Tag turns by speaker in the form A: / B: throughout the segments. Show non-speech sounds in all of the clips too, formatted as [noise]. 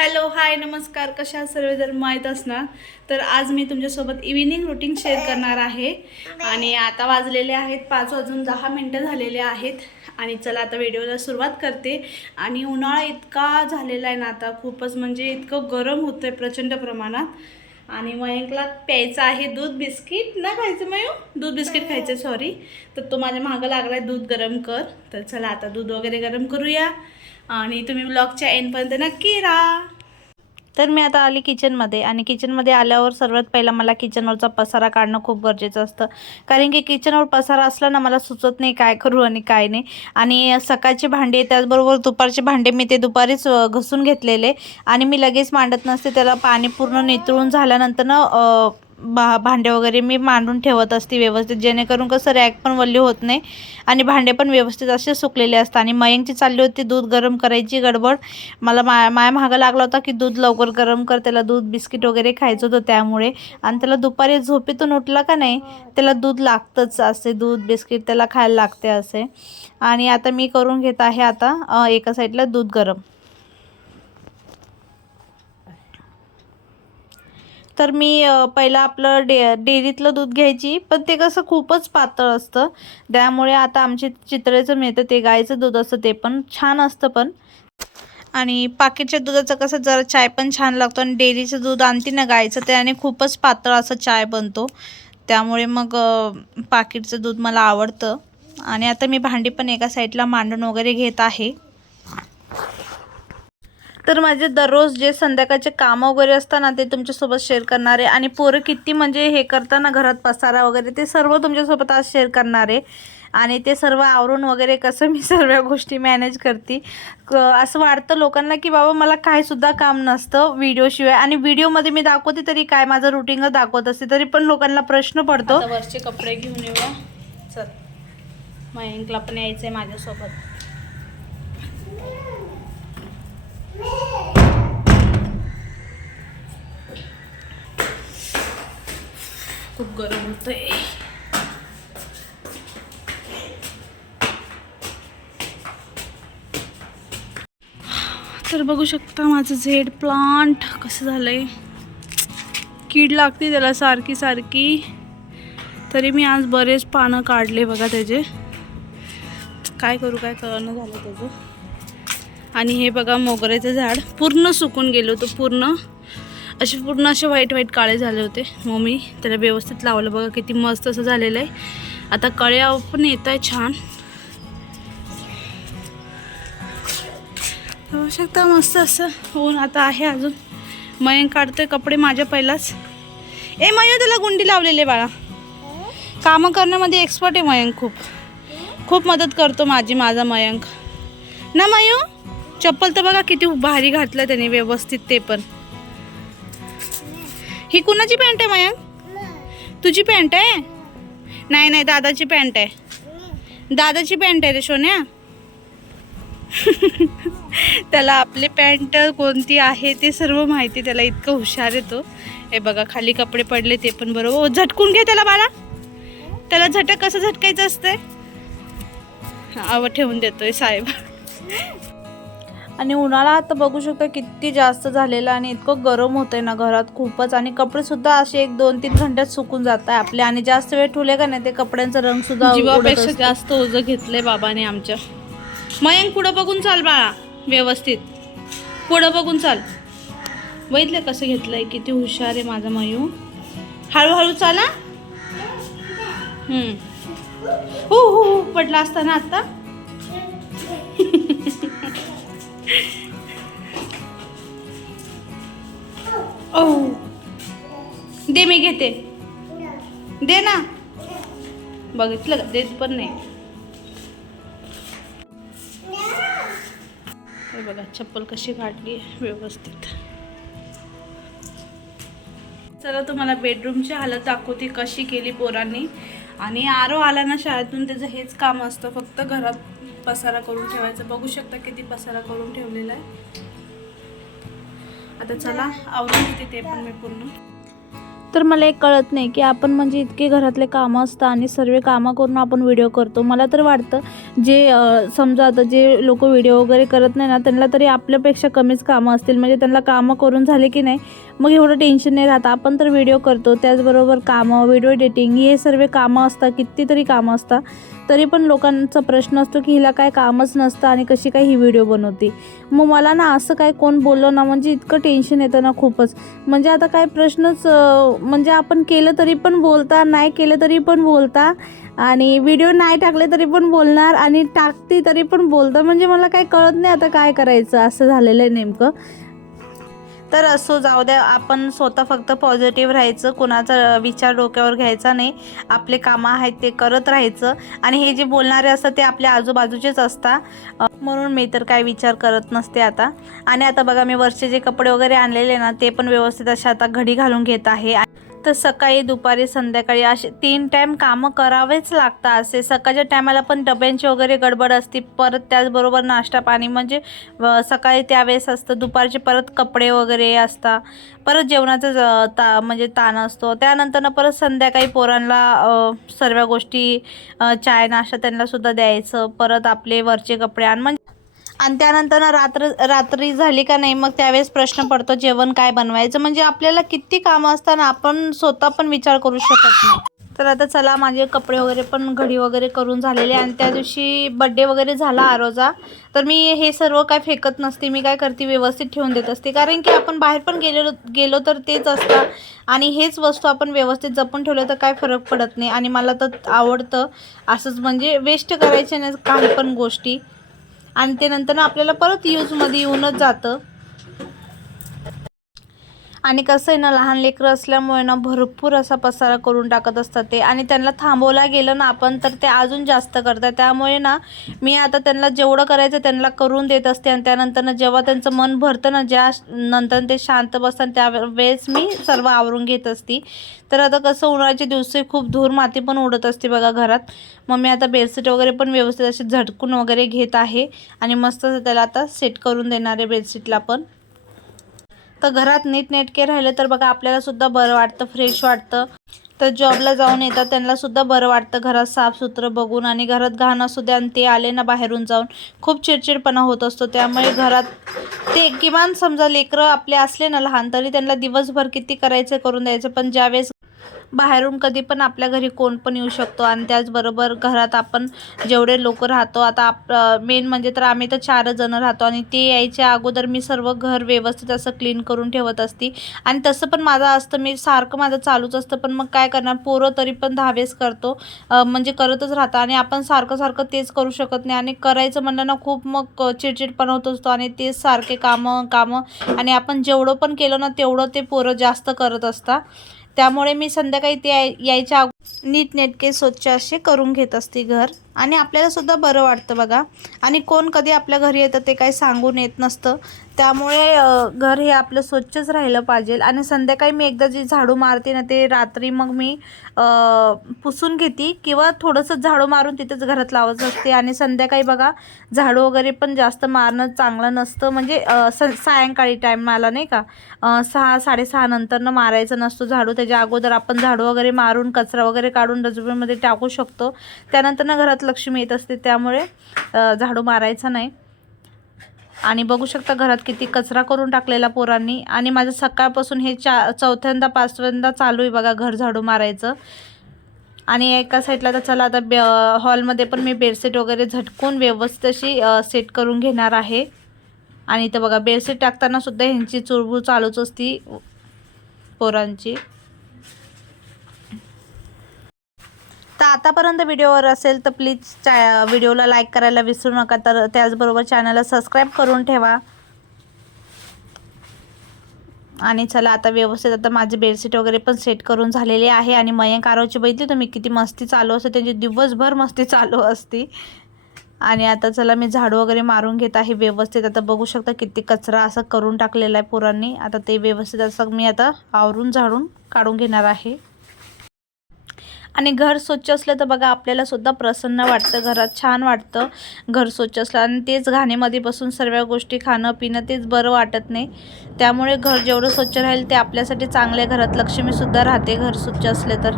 A: Hello hi नमस्कार. कशा सर्व? सर्वजण माहीत असणार तर आज मी तुमच्यासोबत इव्हिनिंग रुटीन शेअर करणार आहे. आणि आता वाजलेले आहेत पाच वाजून दहा मिनटं झालेले आहेत. आणि चला आता व्हिडिओला सुरुवात करते. आणि उन्हाळा इतका झालेला आहे ना आता खूपच म्हणजे इतकं गरम होतं आहे प्रचंड प्रमाणात. आणि मयंकला प्यायचं आहे दूध बिस्किट. ना खायचं मयू? दूध बिस्किट खायचं सॉरी तर तो माझ्या मागं लागला आहे दूध गरम कर. तर चला आता दूध वगैरे गरम करूया. आणि तुम्ही ब्लॉगच्या एंडपर्यंत नक्की राहा. तर मी आता आली किचनमध्ये आणि किचनमध्ये आल्यावर सर्वात पहिला मला किचनवरचा पसारा काढणं खूप गरजेचं असतं. कारण की किचनवर पसारा असला ना मला सुचत नाही काय करू आणि काय नाही. आणि सकाळची भांडी त्याचबरोबर दुपारचे भांडे मी ते दुपारीच घसून घेतलेले. आणि मी लगेच मांडत नसते त्याला पाणी पूर्ण नितळून झाल्यानंतर ना भा भांडे वगैरे मी मांडून ठेवत असते व्यवस्थित. जेणेकरून कसं रॅक पण वल्ली होत नाही आणि भांडे पण व्यवस्थित असे सुकलेले असतात. आणि मयंकची चालली होती दूध गरम करायची गडबड. मला मा माया मागं लागला होता की दूध लवकर गरम कर त्याला दूध बिस्किट वगैरे खायचं होतं त्यामुळे. आणि त्याला दुपारी झोपेतून उठला का नाही त्याला दूध लागतंच असे दूध बिस्किट त्याला खायला लागते असे. आणि आता मी करून घेत आहे आता एका साईडला दूध गरम. तर मी पहिलं आपलं डे डेअरीतलं दूध घ्यायची पण ते कसं खूपच पातळ असतं. त्यामुळे आता आमचे चितळेचं मिळतं ते गाईचं दूध असतं ते पण छान असतं पण. आणि पाकीटच्या दुधाचं कसं जरा चाय पण छान लागतो आणि डेअरीचं दूध आणते ना गाईचं त्याने खूपच पातळ असं चाय बनतो. त्यामुळे मग पाकीटचं दूध मला आवडतं. आणि आता मी भांडी पण एका साईडला मांडून वगैरे घेत आहे. तर माझे दररोज जे संध्याकाळचे कामं वगैरे असतात ना ते तुमच्यासोबत शेअर करणार आहे. आणि पोरं किती म्हणजे हे करताना घरात पसारा वगैरे ते सर्व तुमच्यासोबत आज शेअर करणार आहे. आणि ते सर्व आवरून वगैरे कसं मी [laughs] सर्व गोष्टी मॅनेज करते. क- असं वाटतं लोकांना की बाबा मला काहीसुद्धा काम नसतं व्हिडिओशिवाय आणि व्हिडिओमध्ये मी दाखवते तरी काय माझं रुटीनच दाखवत असते तरी पण लोकांना प्रश्न पडतो. वरचे कपडे घेऊन येऊया चल. मयंकला पण यायचं आहे माझ्यासोबत. खूप गरम होतंय. तर बघू शकता माझं झेड प्लांट कसं झालंय. कीड लागते त्याला सारखी सारखी. तरी मी आज बरेच पानं काढले बघा त्याचे. काय करू काय कळणं झालं त्याचं. आणि हे बघा मोगऱ्याचं झाड. पूर्ण सुकून गेलं होतं पूर्ण. असे पूर्ण असे व्हाईट व्हाईट काळे झाले होते. मग मी त्याला व्यवस्थित लावलं. बघा किती मस्त असं झालेलं आहे. आता कळ्या पण येत आहे छान. होऊ शकता मस्त असं होऊन आता आहे अजून. मयंक काढतोय कपडे माझ्या पहिलाच. ए मयू त्याला गुंडी लावलेली बाळा. कामं करण्यामध्ये एक्सपर्ट आहे मयंक खूप. खूप मदत करतो माझी माझा मयंक. ना मयू चप्पल तर बघा किती भारी घातलं त्याने व्यवस्थित ते पण. ही कुणाची पॅन्ट आहे मयंक? तुझी पॅन्ट आहे? नाही नाही दादाची पॅन्ट आहे. दादाची पॅन्ट आहे रे सोन्या. [laughs] त्याला आपली पॅन्ट कोणती आहे ते सर्व माहिती त्याला इतकं हुशार येतो हे बघा खाली कपडे पडले ते पण बरोबर. झटकून घे त्याला बाळा. त्याला झटक कसं झटकायचं असतंय? आव ठेवून देतोय साहेब. आणि उन्हाळा आता बघू शकता किती जास्त झालेला आणि इतकं गरम होतंय ना घरात खूपच. आणि कपडे सुद्धा असे एक दोन तीन घंट्यात सुकून जात आहे आपले. आणि जास्त वेळ ठेवले का नाही ते कपड्यांचा रंग सुद्धा
B: जीवापेक्षा. जास्त ओझं घेतलंय बाबाने आमच्या. मयंक पुढं बघून चाल बाळा व्यवस्थित. पुढं बघून चाल. बघितलं कसं घेतलंय किती हुशार आहे माझा मयू. हळूहळू चाला. हो? हो हो पडला असताना आता दे मी घेते. दे ना. बघितलं का? देत पण नाही. हे बघा चप्पल कशी काढली व्यवस्थित. चला तुम्हाला बेडरूमची हालत दाखवते कशी केली पोरांनी. आणि आरो आला ना शाळेतून त्याचं हेच काम असतं. फक्त घरात पसारा करून ठेवायचा. बघू शकता किती पसारा करून ठेवलेला आहे. आता चला आवरून घेते ते पण मी पूर्ण.
A: तर मला एक कळत नाही की आपण म्हणजे इतके घरातले कामं असतं आणि सर्व कामं करून आपण व्हिडिओ करतो. मला तर वाटतं जे समजा आता जे लोक व्हिडिओ वगैरे करत नाही ना त्यांना तरी आपल्यापेक्षा कमीच कामं असतील. म्हणजे त्यांना कामं करून झाले की नाही मग एवढं टेन्शन नाही राहतं. आपण तर व्हिडिओ करतो त्याचबरोबर कामं व्हिडिओ एडिटिंग हे सर्व कामं असतात कितीतरी कामं असतात. तरी पण लोकांचा प्रश्न असतो की हिला काय कामच नसतं आणि कशी काय ही व्हिडिओ बनवते. मग मला ना असं काय कोण बोललं ना म्हणजे इतकं टेन्शन येतं ना खूपच. म्हणजे आता काय प्रश्नच म्हणजे आपण केलं तरी पण बोलता नाही केलं तरी पण बोलता. आणि व्हिडिओ नाही टाकले तरी पण बोलणार आणि टाकते तरी पण बोलता. म्हणजे मला काय कळत नाही आता काय करायचं असं झालेलं आहे नेमकं. तर असो जाऊ द्या आपण स्वतः फक्त पॉझिटिव्ह राहायचं कोणाचा विचार डोक्यावर घ्यायचा नाही. आपले कामं आहेत ते करत राहायचं. आणि हे जे बोलणारे असतात ते आपल्या आजूबाजूचेच असतात म्हणून मी तर काय विचार करत नसते आता. आणि आता बघा मी वरचे जे कपडे वगैरे आणलेले ना ते पण व्यवस्थित असे आता घडी घालून घेत आहे. तर सकाळी दुपारी संध्याकाळी असे तीन टाईम कामं करावेच लागतात. असे सकाळच्या टायमाला पण डब्यांची वगैरे गडबड असते. परत त्याचबरोबर नाश्ता पाणी म्हणजे सकाळी त्यावेळेस असतं. दुपारचे परत कपडे वगैरे असतात. परत जेवणाचं ज- ता म्हणजे ताण असतो. त्यानंतर परत संध्याकाळी पोरांना सर्व गोष्टी चाय नाश्ता त्यांना सुद्धा द्यायचं. परत आपले वरचे कपडे आण म्हणजे आणि त्यानंतर ना रात्र रात्री झाली का नाही मग त्यावेळेस प्रश्न पडतो जेवण काय बनवायचं? म्हणजे आपल्याला किती कामं असताना आपण स्वतः पण विचार करू शकत नाही. तर आता चला माझे कपडे वगैरे पण घडी वगैरे करून झालेले आणि त्या दिवशी बड्डे वगैरे झाला आरोजा. तर मी हे सर्व काय फेकत नसते मी काय करते व्यवस्थित ठेवून देत असते. कारण की आपण बाहेर पण गेलेलो गेलो तर तेच असतं. आणि हेच वस्तू आपण व्यवस्थित जपून ठेवलं तर काय फरक पडत नाही. आणि मला तर आवडतं असंच म्हणजे वेस्ट करायचे नाही काही पण गोष्टी. आणि ते नंतर आपल्याला परत यूजमध्ये येऊनच जातं. आणि कसं आहे ना लहान लेकरं असल्यामुळे ना भरपूर असा पसारा करून टाकत असतात ते. आणि त्यांना थांबवला गेलं ना आपण तर ते अजून जास्त करतात. त्यामुळे ना मी आता त्यांना जेवढं करायचं त्यांना करून देत असते. आणि त्यानंतर ना जेव्हा त्यांचं मन भरतं ना ज्या नंतर ते शांत बसतात त्या वेळेस मी सर्व आवरून घेत असते. तर आता कसं उन्हाळ्याचे दिवस खूप धूर माती पण उडत असते बघा घरात. मग मी आता बेडशीट वगैरे पण व्यवस्थित असे झटकून वगैरे घेत आहे. आणि मस्त असं त्याला आता सेट करून देणार आहे बेडशीटला पण. तर घरात नीटनेटके राहिले तर बघा आपल्याला सुद्धा बरं वाटतं फ्रेश वाटतं. तर जॉबला जाऊन येतात त्यांना सुद्धा बरं वाटतं. घरात साफसुथरं बघून आणि घरात घाण असू द्या आणि ते आले ना बाहेरून जाऊन खूप चिडचिडपणा होत असतो. त्यामुळे घरात ते किमान समजा लेकरं आपले असले ना लहान तरी त्यांना दिवसभर किती करायचं करून द्यायचं. पण ज्यावेळेस बाहेरून कधी पण आपल्या घरी कोण पण येऊ शकतो आणि त्याचबरोबर घरात आपण जेवढे लोक राहतो आता आप मेन म्हणजे तर आम्ही तर चारच जण राहतो आणि ते यायच्या अगोदर मी सर्व घर व्यवस्थित असं क्लीन करून ठेवत असते. आणि तसं पण माझं असतं मी सारखं माझं चालूच असतं पण मग काय करणार पोरं तरी पण दहावेस करतो. म्हणजे करतच राहतं आणि आपण सारखं सारखं तेच करू शकत नाही आणि करायचं म्हणलं ना खूप मग चिडचिडपणा होत असतो आणि तेच सारखे कामं कामं आणि आपण जेवढं पण केलं ना तेवढं ते पोरं जास्त करत असतात. त्यामुळे मी संध्याकाळी ते याय- यायच्या नीटनेटके स्वच्छ असे करून घेत असते घर. आणि आपल्याला सुद्धा बरं वाटतं बघा. आणि कोण कधी आपल्या घरी येतं ते काही सांगून येत नसतं. त्यामुळे घर हे आपलं स्वच्छच राहिलं पाहिजे. आणि संध्याकाळी मी एकदा जे झाडू मारते ना ते रात्री मग मी पुसून घेते किंवा थोडंसं झाडू मारून तिथेच घरात लावत असते. आणि संध्याकाळी बघा झाडू वगैरे पण जास्त मारणं चांगलं नसतं. म्हणजे स सायंकाळी टाईम मला नाही का सहा साडेसहा नंतरनं मारायचं नसतो झाडू. त्याच्या अगोदर आपण झाडू वगैरे मारून कचरा वगैरे काढून डस्टबिनमध्ये टाकू शकतो. त्यानंतर ना घरात लक्ष्मी येत असते. त्यामुळे झाडू मारायचा नाही. आणि बघू शकता घरात किती कचरा करून टाकलेला पोरांनी. आणि माझं सकाळपासून हे चा चौथ्यांदा पाचव्यांदा चालू आहे बघा घर झाडू मारायचं. आणि एका साईडला तर चला आता बे हॉलमध्ये पण मी बेडशीट वगैरे झटकून व्यवस्थित अशी सेट करून घेणार आहे. आणि इथं बघा बेडशीट टाकताना सुद्धा ह्यांची चुळबुळ चालूच असती. पोरांची. आतापर्यंत व्हिडिओवर असेल तर प्लीज चा व्हिडिओला लाईक करायला विसरू नका. तर त्याचबरोबर चॅनलला सबस्क्राईब करून ठेवा. आणि चला आता व्यवस्थित आता माझे बेडशीट वगैरे पण सेट करून झालेले आहे. आणि मयंक आरोची बघितली तुम्ही किती मस्ती चालू असते. त्यांची दिवसभर मस्ती चालू असते. आणि आता चला मी झाडू वगैरे मारून घेत आहे व्यवस्थित. आता बघू शकता किती कचरा असं करून टाकलेला आहे पोरांनी. आता ते व्यवस्थित असं मी आता आवरून झाडून काढून घेणार आहे. आणि घर स्वच्छ असलं तर बघा आपल्याला सुद्धा प्रसन्न वाटतं घरात छान वाटतं घर स्वच्छ असलं. आणि तेच घाणेमध्ये बसून सर्व गोष्टी खाणं पिणं तेच बरं वाटत नाही. त्यामुळे घर जेवढं स्वच्छ राहील ते आपल्यासाठी चांगल्या घरात लक्ष्मीसुद्धा राहते घर स्वच्छ असले तर.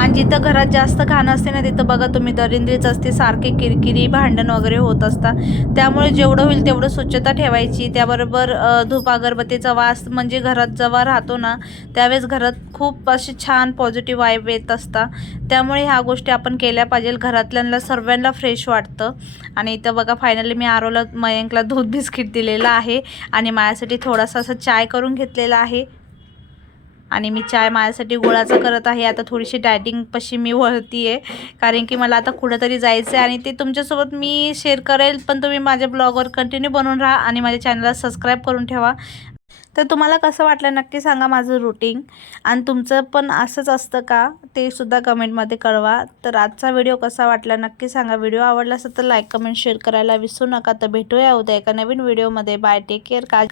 A: आणि जिथं घरात जास्त घाण असते ना तिथं बघा तुम्ही दरिंद्रीच असते सारखे किरकिरी भांडण वगैरे होत असतात. त्यामुळे जेवढं होईल तेवढं स्वच्छता ठेवायची. त्याबरोबर धूप अगरबत्तीचा वास म्हणजे घरात जेव्हा राहतो ना त्यावेळेस घरात खूप असे छान पॉझिटिव्ह वाईब येत असतात. त्यामुळे ह्या गोष्टी आपण केल्या पाहिजे घरातल्यांना सर्वांना फ्रेश वाटतं. आणि इथं बघा फायनली मी आरोला मयंकला दूध बिस्किट दिलेलं आहे. आणि माझ्यासाठी थोडासा असं चाय करून घेतलेला आहे. आणि मी चाय माझ्यासाठी गोळाचं करत आहे. आता थोडीशी डायटिंग पशी मी वळती आहे कारण की मला आता कुठंतरी जायचं आहे आणि ते तुमच्यासोबत मी शेअर करेल पण तुम्ही माझ्या ब्लॉगवर कंटिन्यू बनवून राहा आणि माझ्या चॅनलला सबस्क्राईब करून ठेवा. तर तुम्हाला कसं वाटलं नक्की सांगा माझं रुटीन आणि तुमचं पण असंच असतं का? ते सुद्धा कमेंटमध्ये कळवा. तर आजचा व्हिडिओ कसा वाटला नक्की सांगा. व्हिडिओ आवडला असेल तर लाईक कमेंट शेअर करायला विसरू नका. तर भेटूया उद्या एका नवीन व्हिडिओमध्ये बाय टेक केअर काय